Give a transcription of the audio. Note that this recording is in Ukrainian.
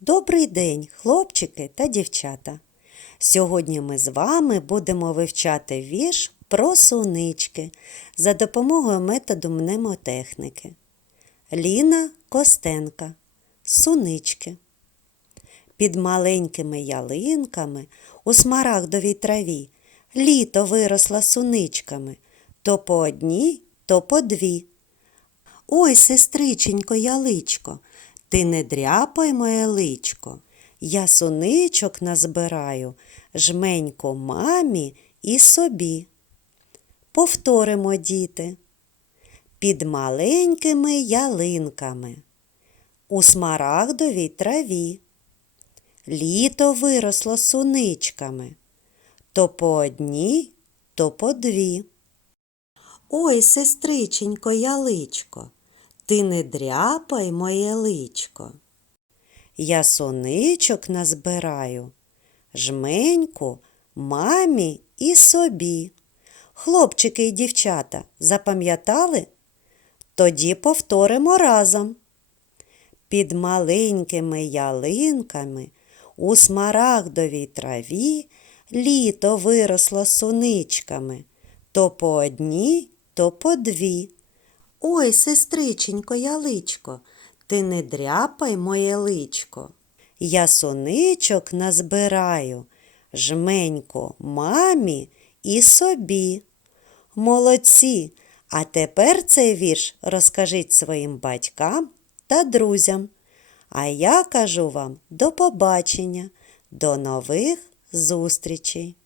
Добрий день, хлопчики та дівчата. Сьогодні ми з вами будемо вивчати вірш про сунички за допомогою методу мнемотехніки. Ліна Костенка. Сунички. Під маленькими ялинками у смарагдовій траві літо виросла суничками то по одній, то по дві. Ой, сестриченько, яличко, ти не дряпай моє личко. Я суничок назбираю, жменько мамі і собі. Повторимо, діти. Під маленькими ялинками. У смарагдовій траві. Літо виросло суничками. То по одній, то по дві. Ой, сестриченько, яличко, ти не дряпай моє личко. Я соничок назбираю, жменьку мамі і собі. Хлопчики і дівчата, запам'ятали? Тоді повторимо разом. Під маленькими ялинками у смарагдовій траві літо виросло суничками, то по одній, то по дві. Ой, сестриченько, яличко, ти не дряпай моє личко. Я соничок назбираю, жменько мамі і собі. Молодці! А тепер цей вірш розкажіть своїм батькам та друзям. А я кажу вам до побачення, до нових зустрічей!